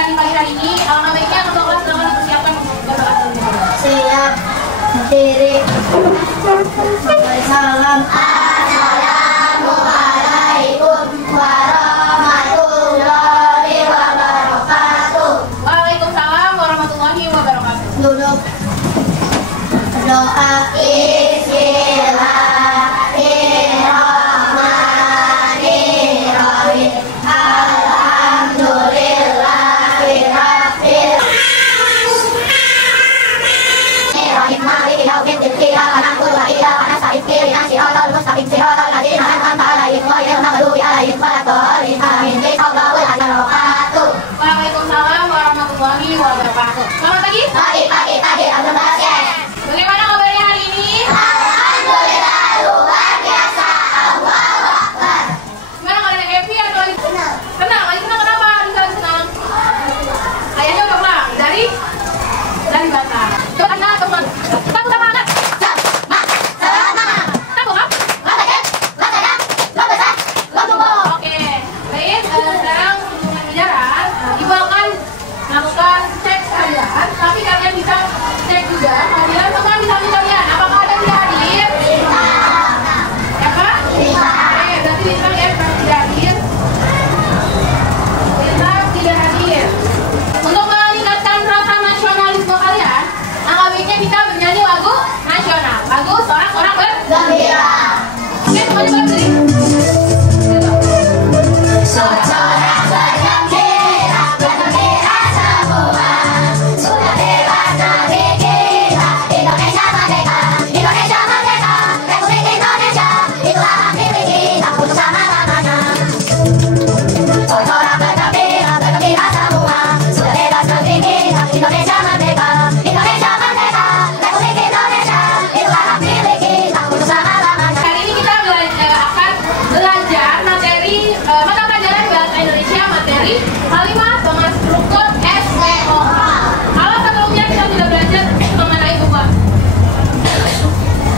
pembelajaran di pagi hari ini. Alangkah baiknya ketua kelas silakan mempersiapkan beberapa siap berdiri. Salam. Assalamualaikum warahmatullahi wabarakatuh. Waalaikumsalam warahmatullahi wabarakatuh. Duduk. Doa. Bismillahirrahmanirrahim. Waalaikumsalam warahmatullahi wabarakatuh. Selamat pagi. Pagi. Bagaimana kabarnya hari ini? Alhamdulillah luar biasa. Allahu Akbar. Gimana kalian happy atau lagi senang? Senang. Lagi senang kenapa? Bisa senang. Ayahnya udah pulang dari Batam. Coba anda teman. Satu sama anak. Oke, baik. Sekarang untuk pembelajaran, ibu akan melakukan cek kalian. Tapi kalian bisa cek juga kehadiran teman-teman kalian. Apakah ada yang tidak hadir? Apa? Oke, berarti bintang ya tidak hadir. Bintang tidak hadir. Untuk meningkatkan rasa nasionalisme kalian, angka baiknya kita bernyanyi lagu nasional. Lagu sorak-sorak bergembira. Oke, semuanya berdiri. Sorak-sorak bergembira, bergembira semua. Sudah bebas negeri kita, Indonesia merdeka, Indonesia merdeka, Republik Indonesia, itulah hak milik kita untuk selama-lamanya. Sorak-sorak bergembira, bergembira semua. Sudah bebas negeri kita, Indonesia merdeka, Indonesia merdeka, Republik Indonesia, itulah hak milik kita untuk selama-lamanya. Hari ini kita akan belajar materi mata pelajaran bahasa Indonesia materi kalimat dengan struktur SPOK. Kalau sebelumnya kita sudah belajar mengenai sebuah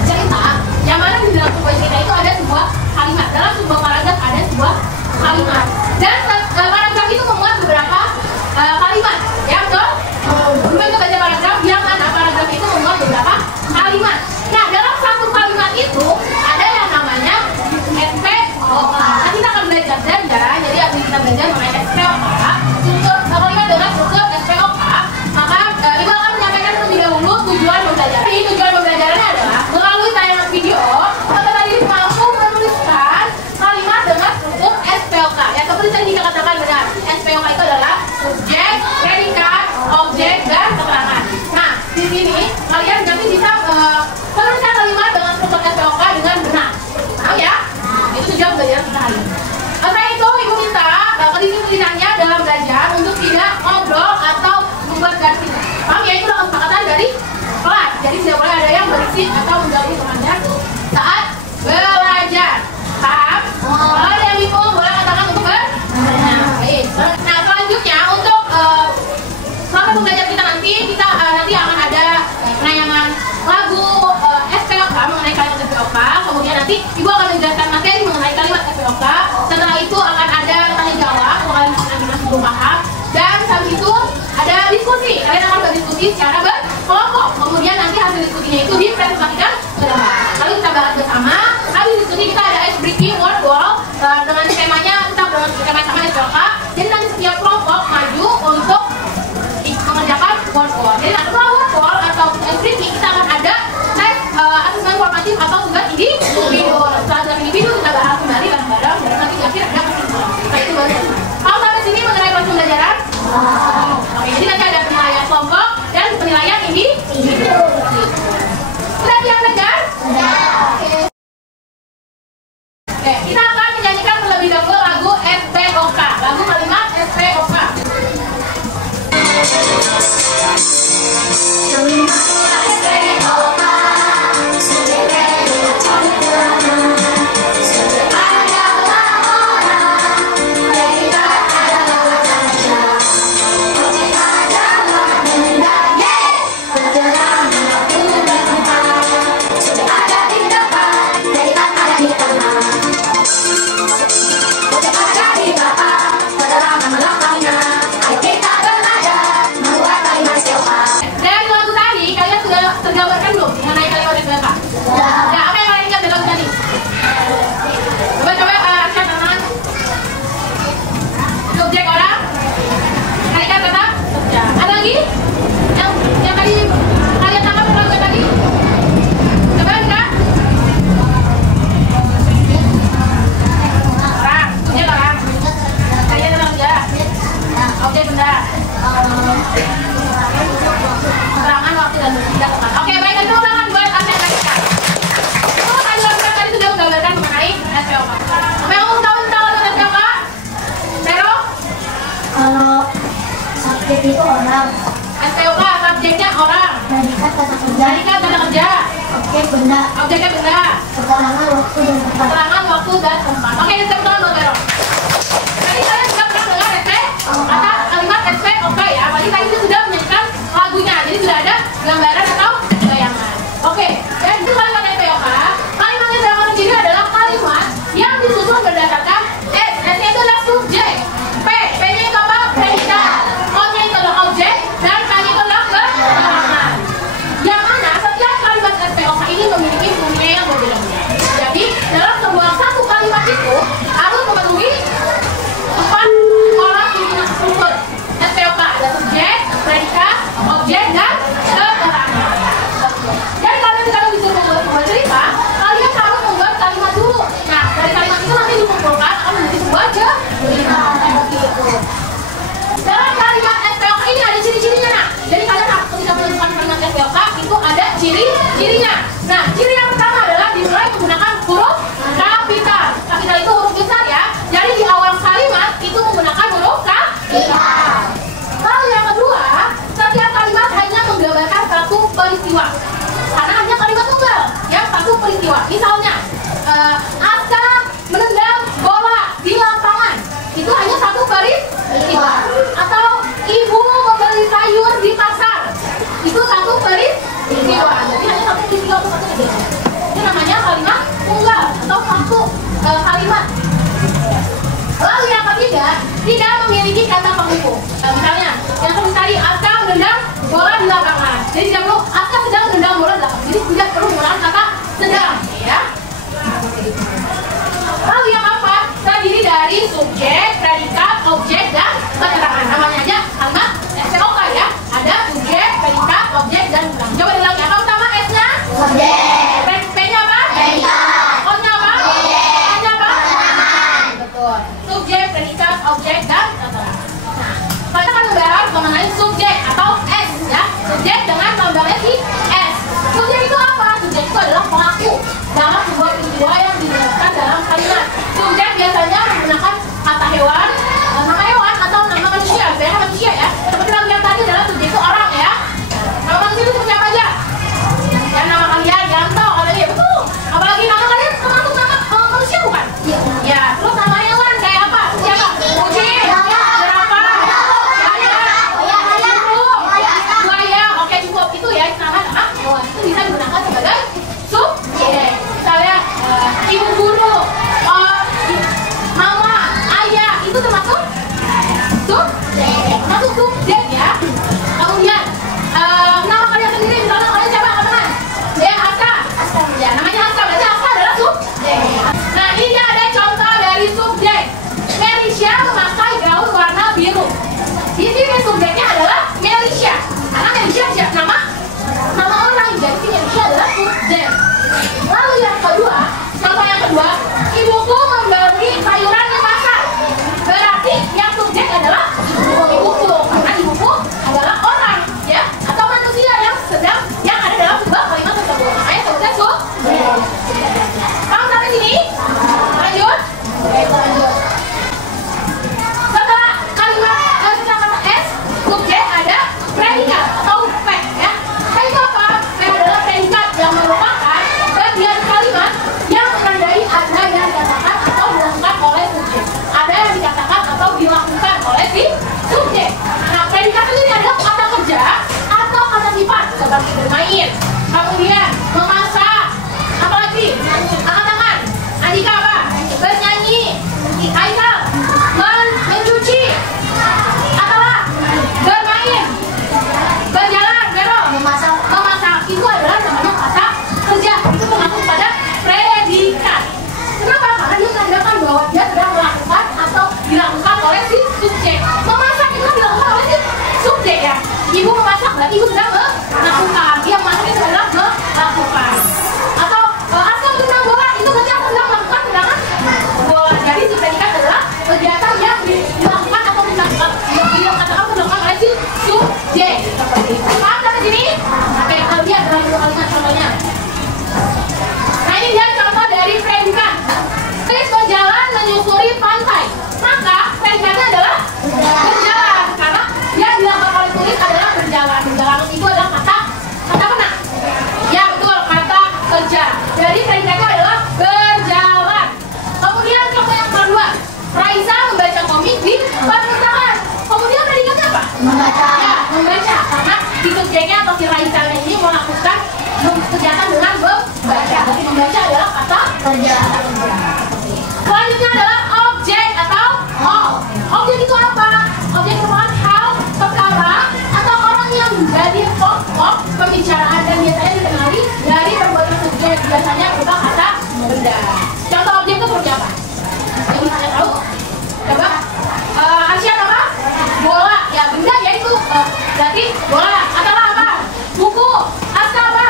cerita, yang mana di dalam sebuah cerita itu ada sebuah kalimat, dalam sebuah paragraf ada sebuah kalimat, dan paragraf itu memuat beberapa kalimat, ya betul? Kemudian kita baca paragraf yang mana paragraf itu memuat beberapa kalimat. Nah, dalam satu kalimat itu ada yang namanya SPOK. Nah, kita akan belajar ganda, jadi abis kita belajar mengenai SPOK, struktur kalimat dengan struktur SPOK, maka ibu akan menyampaikan terlebih dahulu tujuan pembelajaran. Jadi tujuan pembelajarannya adalah melalui tayangan video, peserta didik mampu menuliskan kalimat dengan struktur SPOK. Ya, seperti tadi kita katakan benar, SPOK itu adalah subjek, predikat, objek, dan keterangan. Nah, di sini kalian nanti bisa menuliskan kalimat dengan struktur SPOK dengan benar. Tahu ya? Itu tujuan pembelajaran kita hari ini. Selain itu, ibu minta kedisiplinan dalam belajar untuk tidak ngobrol atau membuat garis. Paham ya? Itu adalah kesepakatan dari kelas. Jadi tidak boleh ada yang berisik atau mengganggu temannya saat belajar. Paham? Kalau ada yang bingung, boleh katakan untuk baik. Nah, selanjutnya untuk selama pembelajaran kita nanti akan ada penayangan lagu SPOK mengenai kalimat SPOK. Kemudian nanti ibu akan menjelaskan materi mengenai kalimat SPOK. Setelah itu akan ada tanya jawab untuk kalian yang masih belum paham. Dan habis itu ada diskusi. Kalian akan berdiskusi secara berkelompok. Kemudian nanti hasil diskusinya itu dipresentasikan ke depan. Lalu kita bahas bersama. Habis diskusi kita ada ice breaking word wall dengan temanya kita sama SPOK. Jadi nanti setiap kelompok maju untuk mengerjakan word wall. Jadi setelah word wall atau ice breaking kita akan ada tes asesmen formatif atau tugas individu. Setelah individu kita bahas kembali bareng-bareng dan nanti di akhir ada kesimpulan. Nah, itu baru. Kalau sampai sini mengenai proses pembelajaran? Oke, jadi nanti ada penilaian kelompok dan penilaian individu. Sudah siap belajar? Oke, kita akan menyanyikan terlebih dahulu lagu SPOK, lagu kalimat SPOK. Kita Keterangan waktu dan tempat. Oke, baik, itu ulangan buat Asia Afrika. Itu tadi sudah menggambarkan mengenai SPOK. Apa yang kamu tahu tentang SPOK? Vero? Kalau subjek itu orang, SPOK subjeknya orang. predikat kata kerja, Predikat kata kerja. objek benda, Objeknya benda. keterangan waktu dan tempat. Keterangan waktu dan tempat. Oke, ini saya buat Vero. Tadi saya sudah pernah dengar kata kalimat SPOK ya. Tadi itu sudah menyanyikan lagunya. Jadi sudah ada gambaran atau bayangan. Oke, dan itu kalimat SPOK. Kalimat yang saya maksud ini adalah kalimat yang disusun berdasarkan S. S-nya itu adalah subjek. P-nya itu apa? Predikat. O-nya itu adalah objek. Dan K-nya itu adalah keterangan. Yang mana setiap kalimat SPOK ini memiliki fungsi yang berbeda-beda. Jadi dalam sebuah satu kalimat itu harus memenuhi 4 orang unsur SPOK. Ada subjek, predikat, objek, dan keterangan. Jadi kalau disuruh membuat cerita, kalian harus membuat kalimat dulu. Nah, dari kalimat itu nanti dikumpulkan akan menjadi sebuah cerita. Dalam kalimat SPOK ini ada ciri-cirinya. Nah, jadi kalian harus ketika menentukan kalimat SPOK itu ada ciri-cirinya. Nah, ciri yang pertama adalah dimulai menggunakan huruf kapital. Kapital itu huruf besar ya. Jadi di awal kalimat itu menggunakan huruf kapital. Lalu yang kedua, setiap kalimat hanya menggambarkan satu peristiwa. Karena hanya kalimat tunggal, ya satu peristiwa. Misalnya, Aska menendang bola di lapangan. Itu hanya satu peristiwa. Atau ibu membeli sayur di pasar. Itu satu peristiwa. Jadi hanya satu peristiwa atau satu kejadian. Itu namanya kalimat tunggal atau satu kalimat. Lalu yang ketiga, tidak memiliki kata penghubung. Misalnya, yang seperti tadi, Aska menendang bola di lapangan. Jadi tidak perlu Aska sedang menendang bola di lapangan. Jadi tidak perlu menggunakan kata sedang, ya. Lalu yang keempat, terdiri dari subjek, predikat, objek, dan keterangan. Namanya aja kalimat SPOK ya. Ada subjek, predikat, objek, dan keterangan. Coba diulang ya. Apa utama S-nya? Objek. P-nya apa? Predikat. O-nya apa? Objek. A-nya apa? Keterangan. Betul. Subjek, predikat, objek, dan keterangan. Nah, kita akan membahas mengenai subjek atau S ya. Subjek dengan tanda si S. Subjek itu apa? Subjek itu adalah pelaku dalam sebuah peristiwa yang dijelaskan dalam kalimat. Subjek biasanya menggunakan kata hewan, nama hewan atau nama manusia. Biasanya manusia ya. Seperti lagu yang tadi adalah subjek itu orang ya. Nama manusia itu siapa aja? Ya nama kalian, Yanto, katanya betul. Apalagi nama kalian termasuk nama manusia bukan? Ya. Terus nama hewan kayak apa? Siapa? Kucing, jerapah, buaya. Oke cukup itu ya nama hewan. Itu bisa digunakan sebagai subjek. Misalnya ibu guru, mama, ayah itu termasuk subjek ya. Kemudian nama kalian sendiri, misalnya kalian siapa teman? Ya Aska. Ya namanya Aska, berarti Aska adalah subjek. Nah ini ada contoh dari subjek. Melisha memakai gaun warna biru. Di sini subjeknya adalah Melisha. Karena Melisha siapa nama orang, jadi Melisha adalah subjek. Lalu yang kedua, contoh yang kedua, ibuku membeli sayuran di pasar. Berarti yang subjek adalah ibuku, karena ibuku adalah orang, ya, atau manusia yang ada dalam sebuah kalimat tersebut. Makanya sebutnya subjek. Paham sampai sini? Lanjut. Lanjut. Setelah kata S, subjek ada predikat atau P, ya. P itu apa? P adalah predikat yang merupakan bagian kalimat yang menandai ada yang dikatakan atau dilakukan oleh subjek. Ada yang dikatakan atau dilakukan oleh si subjek. Nah, predikat ini adalah kata kerja atau kata sifat seperti bermain, kemudian memasak, apalagi angkat tangan. Andika apa? Bernyanyi. Aikal mencuci. Apalah? Bermain. Berjalan. Vero memasak. Itu adalah namanya kata kerja. Itu termasuk pada predikat. Kenapa? Karena dia menandakan bahwa dia sedang melakukan atau dilakukan oleh si subjek. Memasak itu dilakukan oleh si subjek ya. Ibu memasak berarti ibu sedang melakukan. Dia memasak itu adalah melakukan. Atau Aska menendang bola itu berarti aku sedang melakukan tendangan bola. Jadi si predikat adalah kegiatan yang dilakukan atau dilakukan oleh si subjek. Membaca. Ya, membaca. Karena si subjeknya atau si Raisalnya ini melakukan kegiatan dengan membaca. Jadi membaca adalah kata Kerja. selanjutnya adalah objek atau objek itu apa? Objek merupakan hal, perkara, atau orang yang menjadi pokok pembicaraan dan biasanya dikenali dari perbuatan subjek, biasanya berupa kata benda. Contoh objek itu seperti apa? Yang misalnya tahu? Coba. Arsya apa? Bola. Ya, benda yaitu berarti bola. Atau apa? Buku. Aska apa?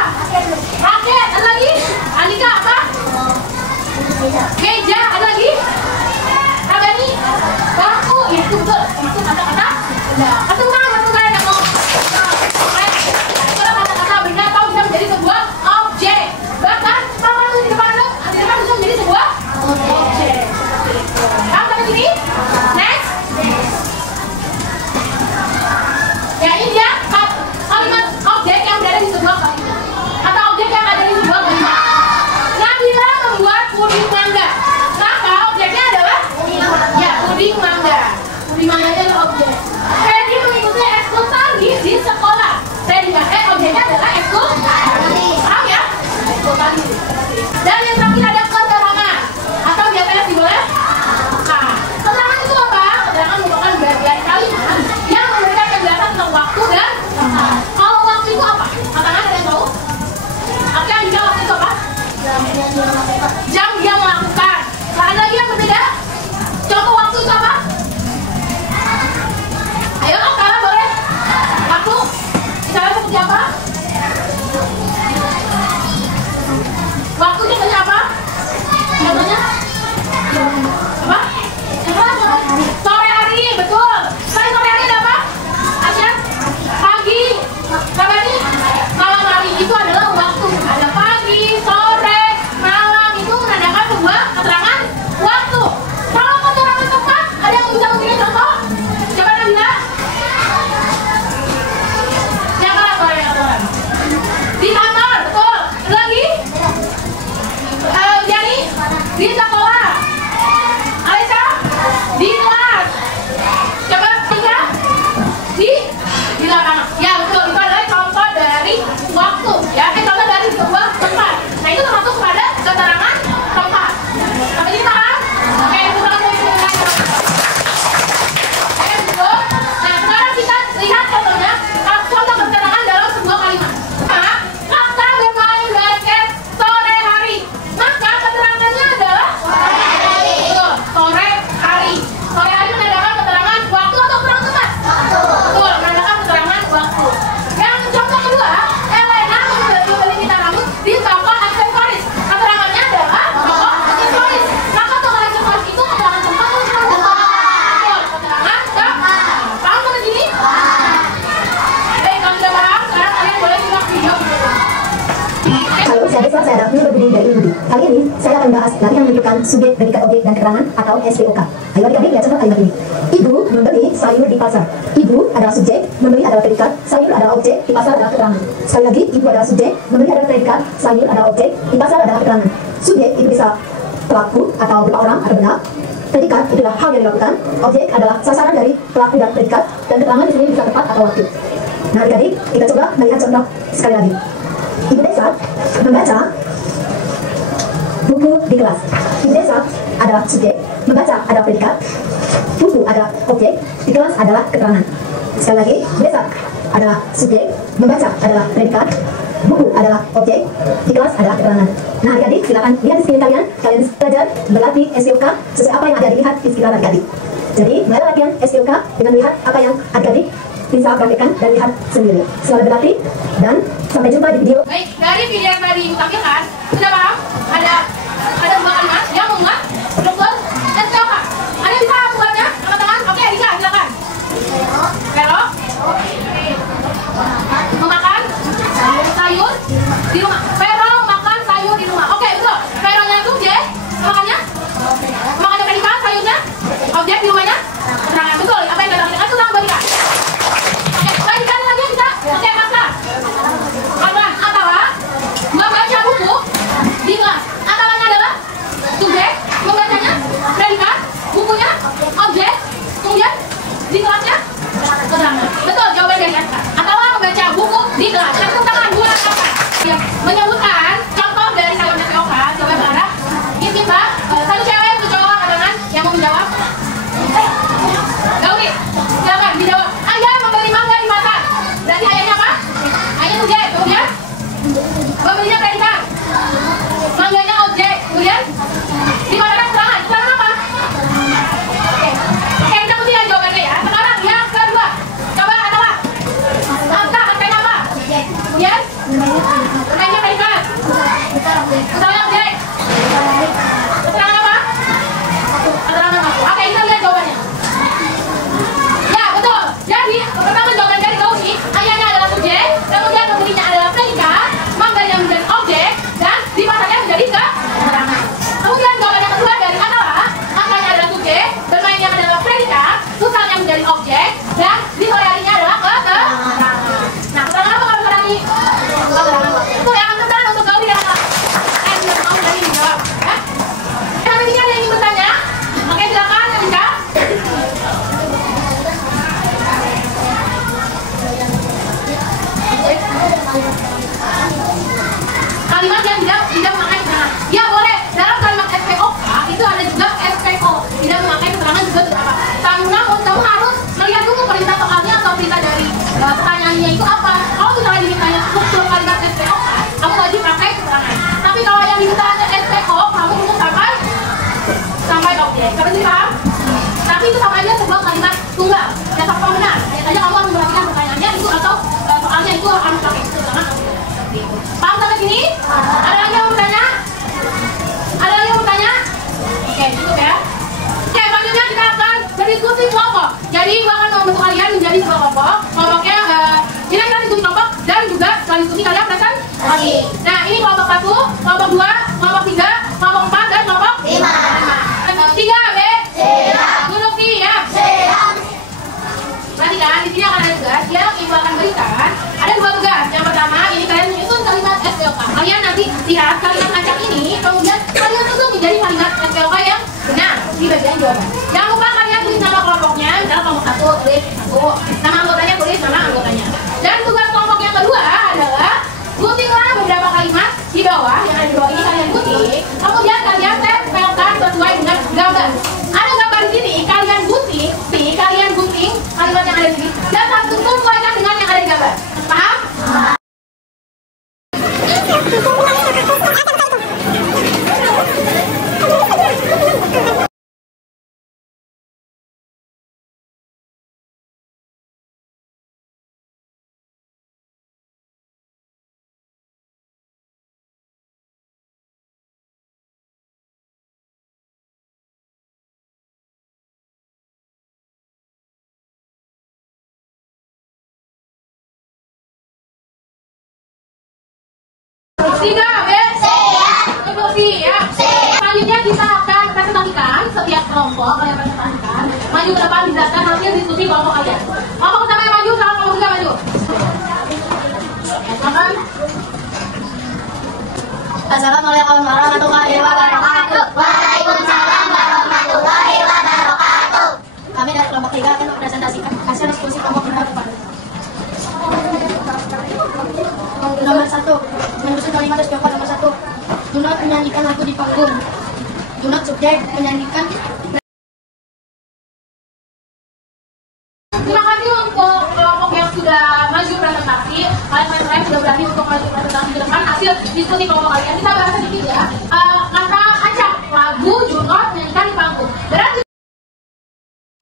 Raket. Ada lagi? Alika apa? Meja. Ada lagi? Abani? Bangku. Itu betul. Itu kata-kata benda. Ketungan yang mau. Kalau kata-kata benda tahu bisa menjadi sebuah objek. Bahkan papan di depan bisa menjadi sebuah objek. Kamu sampai sini? Next. Ya, ini dia kalimat objek yang berada di sebuah kalimat atau objek yang ada di sebuah kalimat. Nabila membuat puding mangga. Maka objeknya adalah ya puding mangga. Puding mangga adalah objek. Freddy mengikuti ekskul tari di sekolah. Objeknya adalah ekskul tari. Paham ya? Ekskul tari. Dan yang terakhir ada keterangan atau biasanya simbolnya keterangan itu apa? Keterangan merupakan bagian kalimat yang memberikan penjelasan tentang waktu dan tempat. Kalau waktu itu apa? Katakan ada yang tahu? Oke, yang dijawab waktu itu apa? Jam dia melakukan. Ada lagi yang berbeda? Contoh waktu itu apa? Ayo, Kak, boleh? Waktu? Misalnya seperti apa? Waktunya seperti apa? Contohnya? Apa? Sore hari, betul. Sore hari ada apa? Asya? Pagi. Apa nih? Malam hari itu adalah waktu. Ada pagi, sore, malam itu menandakan sebuah keterangan waktu. Kalau keterangan tempat, ada yang bisa memberi contoh? Coba Nabila. Yang mana sore aturan? Di kantor, betul. Lagi? Jadi di sekolah. Alisa? Di kelas. Coba tiga. Di lapangan. Ya betul, itu adalah contoh dari waktu. Ya, contoh dari sebuah tempat. Nah, itu termasuk pada keterangan tempat. Sampai sini paham? Oke, sekarang saya mulai. Oke, betul. Nah, sekarang kita lihat contohnya. Contoh keterangan dalam sebuah kalimat. Kakak bermain basket sore hari. Maka keterangannya adalah betul, sore hari. Sore hari menandakan keterangan waktu atau keterangan tempat? Betul, menandakan keterangan waktu. Yang contoh kedua, Elena membeli pita rambut di toko aksesoris. Keterangannya adalah toko aksesoris. Maka toko aksesoris itu keterangan tempat atau keterangan tempat? Betul, keterangan tempat. Paham sampai sini? Baik, kalau sudah paham, sekarang kalian boleh simak video. Halo, saya Rizwa, saya Daphne Budi dari Budi. Kali ini saya akan membahas latihan menentukan subjek, predikat, objek, dan keterangan atau SPOK. Ayo adik-adik lihat contoh kalimat ini. Ibu membeli sayur di pasar. Ibu adalah subjek, membeli adalah predikat, sayur adalah objek, di pasar adalah keterangan. Sekali lagi, ibu adalah subjek, membeli adalah predikat, sayur adalah objek, di pasar adalah keterangan. Subjek itu bisa pelaku atau berupa orang atau benda. Predikat itulah hal yang dilakukan. Objek adalah sasaran dari pelaku dan predikat, dan keterangan di sini bisa tempat atau waktu. Nah, adik-adik, kita coba melihat contoh sekali lagi. Ibu Desa membaca buku di kelas. Ibu Desa adalah subjek, membaca adalah predikat, buku adalah objek, di kelas adalah keterangan. Sekali lagi, Ibu Desa adalah subjek, membaca adalah predikat, buku adalah objek, di kelas adalah keterangan. Nah, adik-adik, silakan lihat di sekeliling kalian. Kalian bisa belajar berlatih SPOK sesuai apa yang ada dilihat di sekitar adik-adik. Jadi, mulai latihan SPOK dengan melihat apa yang adik-adik bisa praktekkan dan lihat sendiri. Selamat berlatih dan sampai jumpa di video. Baik, dari video yang tadi ditampilkan, sudah paham? Ada dua kalimat yang memuat struktur SPOK. Ada yang bisa membuatnya? Angkat tangan. Oke, Rika, silakan. Belok. Memakan sayur di rumah. Vero makan sayur di rumah. Oke, betul. Veronya itu objek, makannya? Makannya predikat, sayurnya? Objek di rumahnya? Keterangan, betul. Apa yang kita lakukan itu tangan buat Rika. Oke, maka atau membaca buku di kelas. Antaranya adalah subjek, membacanya, predikat, bukunya, objek, kemudian di kelasnya keterangan. Jadi gua akan membentuk kalian menjadi dua kelompok. Kelompoknya ini kalian ikuti kelompok dan juga kalian ikuti kalian presentasi. Nah ini kelompok 1, kelompok 2, kelompok 3, kelompok 4 dan kelompok 5. 3 B. Duduk siap. Perhatikan di sini akan ada tugas yang ibu akan berikan. Ada 2 tugas. Yang pertama ini kalian menyusun kalimat SPOK. Kalian nanti lihat kalimat acak ini, kemudian kalian susun menjadi kalimat SPOK yang benar di bagian jawaban. Jangan lupa kalian tulis nama kelompoknya. Misalnya kelompok 1 tulis 1, nama anggotanya tulis nama anggotanya. Dan tugas kelompok yang kedua adalah guntinglah beberapa kalimat di bawah yang ada di bawah ini kalian gunting. Kemudian kalian tempelkan sesuai dengan gambar. Ada gambar di sini, kalian gunting kalimat yang ada di sini dan langsung sesuaikan dengan yang ada di gambar. Paham? Tiga, B. Ibu siap. Selanjutnya kita akan presentasikan setiap kelompok. Kalian presentasikan. Maju ke depan dijelaskan hasil diskusi kelompok kalian. Kelompok pertama yang maju, sama kelompok tiga maju. Silakan. Assalamualaikum warahmatullahi wabarakatuh. Waalaikumsalam warahmatullahi wabarakatuh. Kami dari kelompok 3 akan mempresentasikan hasil diskusi kelompok pertama. Nomor 1, menyusun kalimat SPOK nomor 1. Do not menyanyikan lagu di panggung. Do not subjek menyanyikan. Terima kasih untuk kelompok yang sudah maju presentasi. Kalian sudah berani untuk maju presentasi ke depan hasil diskusi kelompok kalian. Kita bahas sedikit ya. Kata acak, lagu do not menyanyikan di panggung. Berarti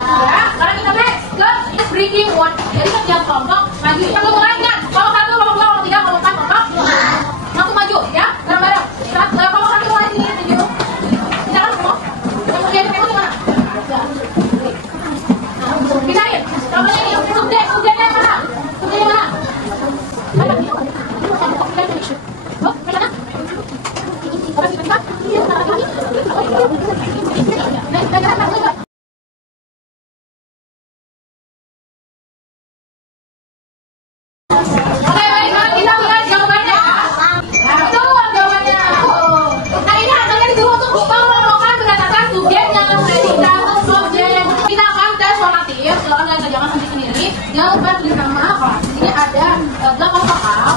ya, sekarang kita next ke breaking word. Jadi setiap kelompok maju. Kita mulai kan? Kelompok 1, kelompok 2, kelompok 3, kelompok 4, kelompok 5. Langsung maju ya, bareng-bareng. Kelompok 1 mulai sini, tunjuk. Silakan semua. Kemudian di mana? Pisahin. Kelompoknya ini, subjeknya mana? Subjeknya mana? Oh, ke sana. Oke, baik, sekarang kita lihat jawabannya. Nah, itu jawabannya. Nah, ini hasilnya disuruh untuk mengelompokkan berdasarkan subjeknya, predikat, objek. Kita akan tes formatif, silakan kalian kerjakan sendiri. Jangan lupa tulis nama kelas. Di sini ada 8 soal.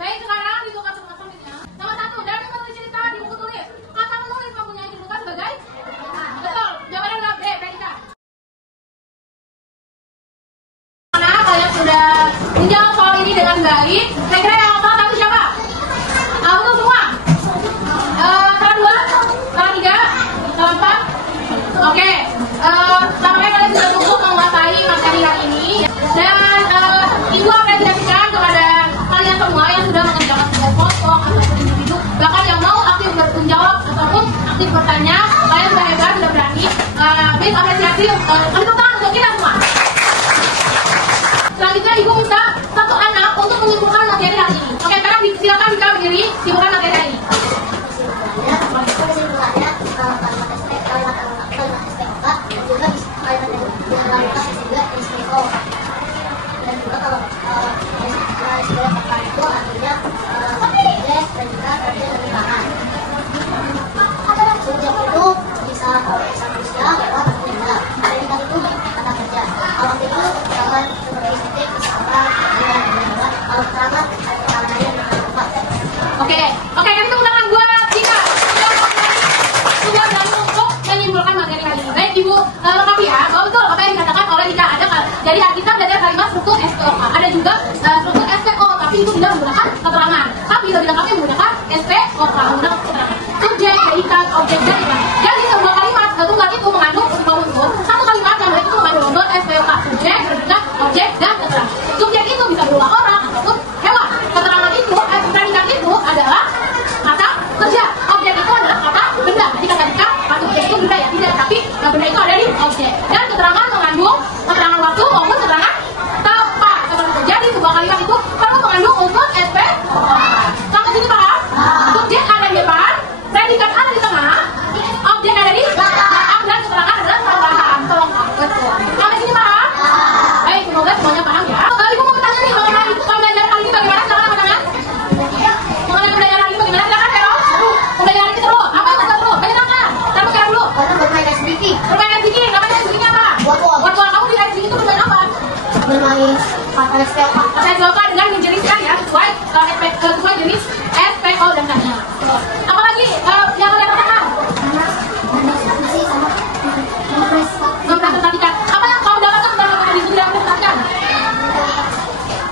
Baik, sekarang ditukar subjeknya. Nomor 1, dari menulis cerita di buku tulis. Kata menulis mempunyai kedudukan sebagai betul. Jawabannya adalah B, predikat. Karena kalian sudah menjawab soal ini dengan baik. Kira-kira yang hafal satu siapa? Betul semua. Salah 2, salah 3, salah 4. Oke. Tampaknya kalian sudah cukup menguasai materi hari ini. Dan ibu apresiasikan kepada kalian semua yang sudah mengerjakan tugas kelompok ataupun individu, bahkan yang mau aktif bertanggung jawab ataupun aktif bertanya. Kalian sudah hebat, sudah berani. Big apresiasi. Kami tepuk tangan untuk kita semua. Selanjutnya ibu minta satu anak untuk menyimpulkan materi hari ini. Oke, sekarang silakan kita berdiri simpulkan materi hari ini. Oke, kami tepuk tangan buat Cika. Sudah berani untuk menyimpulkan materi hari ini. Baik, Ibu lengkapi ya. Oh betul, apa yang dikatakan oleh Cika ada kan? Jadi kita belajar kalimat struktur SPOK. Ada juga struktur SPO, tapi itu tidak menggunakan keterangan. Tapi lebih lengkapnya menggunakan SPOK, menggunakan keterangan. Subjek, predikat, objek, dan ibarat. Jadi sebuah kalimat tunggal itu mengandung unsur. Satu kalimat yang baik itu mengandung unsur SPOK, subjek, predikat, objek, dan keterangan. Subjek itu bisa berupa orang ataupun hewan. Keterangan itu, predikat itu adalah kata kerja. Objek itu adalah kata benda. benda itu ada di objek. Dan keterangan mengandung keterangan waktu maupun keterangan tempat. Seperti itu. Jadi sebuah kalimat itu perlu mengandung unsur SPOK. Sampai sini paham? Subjek ada di depan, predikat ada di tengah, objek ada di belakang, dan keterangan adalah tambahan pelengkap. Betul. Sampai sini paham? Baik, semoga semuanya paham ya. Ibu mau bertanya nih, mengenai pembelajaran kali ini bagaimana? Silakan angkat tangan. Mengenai pembelajaran kali ini bagaimana? Silakan Vero. Pembelajaran kita dulu. Apa yang kita dulu? Banyak tangan. Siapa kira dulu? Bermain SDK. Bermain SDK. Namanya SDK apa? Buat kamu di SDK itu bermain apa? Bermain kata SPOK. Kata SPOK dengan menjeniskan ya sesuai jenis SPO dan katanya. Apalagi yang kalian katakan? Mempresentasikan. Apa yang kau dapatkan dalam kompetisi tidak mempresentasikan?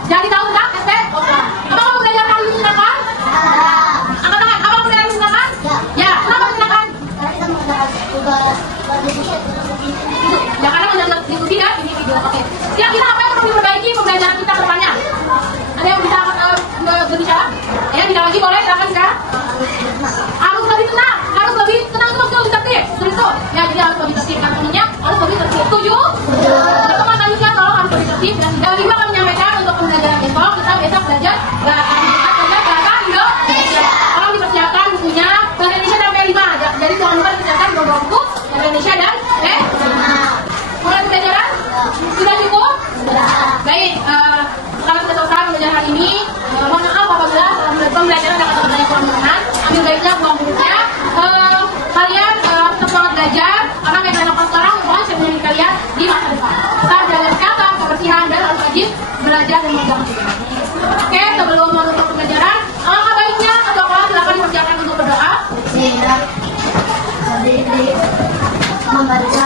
Jadi tahu tentang SPOK. Apa kamu belajar kali ini menyenangkan? Angkat tangan. Apa kamu belajar menyenangkan? Ya. Kenapa menyenangkan? Ya karena mendapat diskusi ya ini video. Oke. Kira-kira apa yang perlu diperbaiki pembelajaran kita ke depannya? Ada yang bisa berbicara? Ya, tidak lagi boleh, silakan kak. Harus lebih tenang itu betul tertib. Itu. Ya, jadi harus lebih tertib. Kan temennya harus lebih tertib. Setuju? Teman selanjutnya tolong harus lebih tertib. Dan kelima kami menyampaikan untuk pembelajaran besok kita besok belajar bahasa Indonesia. Tolong dipersiapkan bukunya bahasa Indonesia sampai 5. Jadi jangan lupa dipersiapkan dua buku bahasa Indonesia dan mulai pembelajaran sudah cukup? Baik, kalau sudah selesai pembelajaran hari ini, mohon maaf apabila pembelajaran dapat terjadi kurang berkenan. Ambil baiknya buang bukunya. Kalian tetap semangat belajar karena yang kalian lakukan sekarang mohon cermin kalian di masa depan. Tetap jaga kesehatan, kebersihan dan harus rajin belajar dan menjaga. Oke, sebelum menutup pembelajaran, alangkah baiknya ketua kelas silakan dipersiapkan untuk berdoa. Membaca